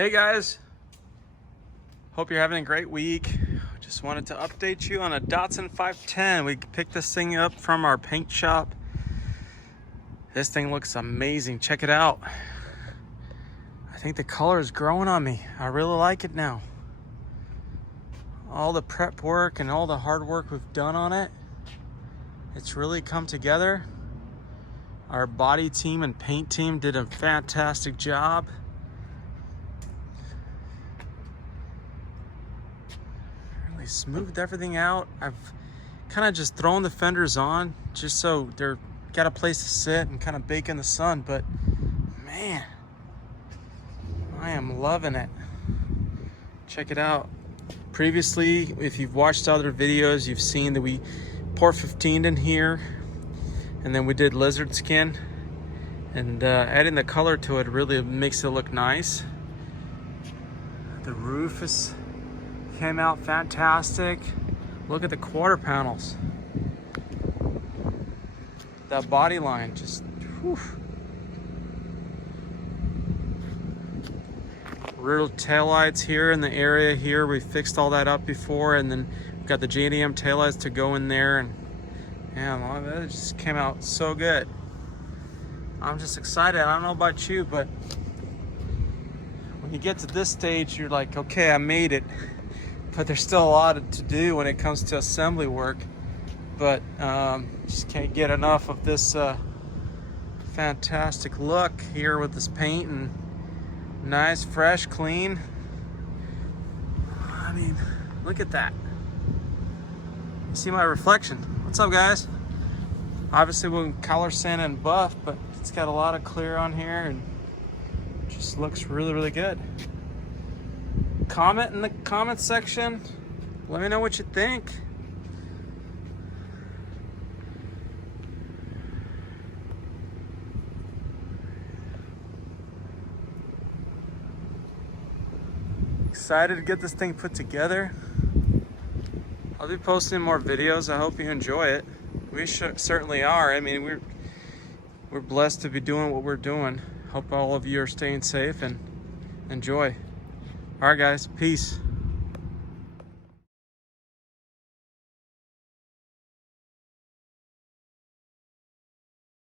Hey guys, hope you're having a great week. Just wanted to update you on a Datsun 510. We picked this thing up from our paint shop. This thing looks amazing. Check it out. I think the color is growing on me. I really like it now. All the prep work and all the hard work we've done on it, it's really come together. Our body team and paint team did a fantastic job. Really smoothed everything out. I've kind of just thrown the fenders on just so they're got a place to sit and kind of bake in the sun, but man, I am loving it. Check it out. Previously, if you've watched other videos, you've seen that we pour 15 in here, and then we did lizard skin, and adding the color to it really makes it look nice. The roof came out fantastic. Look at the quarter panels. That body line just, whew. Rear taillights here in the area here. We fixed all that up before, and then we've got the JDM taillights to go in there, and man, that just came out so good. I'm just excited. I don't know about you, but when you get to this stage, you're like, okay, I made it. But there's still a lot to do when it comes to assembly work. But just can't get enough of this fantastic look here with this paint, and nice, fresh, clean. I mean, look at that. You see my reflection. What's up, guys? Obviously we'll color sand and buff, but it's got a lot of clear on here and just looks really, really good. Comment in the comment section. Let me know what you think. Excited to get this thing put together. I'll be posting more videos. I hope you enjoy it. We certainly are. I mean, we're blessed to be doing what we're doing. Hope all of you are staying safe and enjoy. All right, guys. Peace.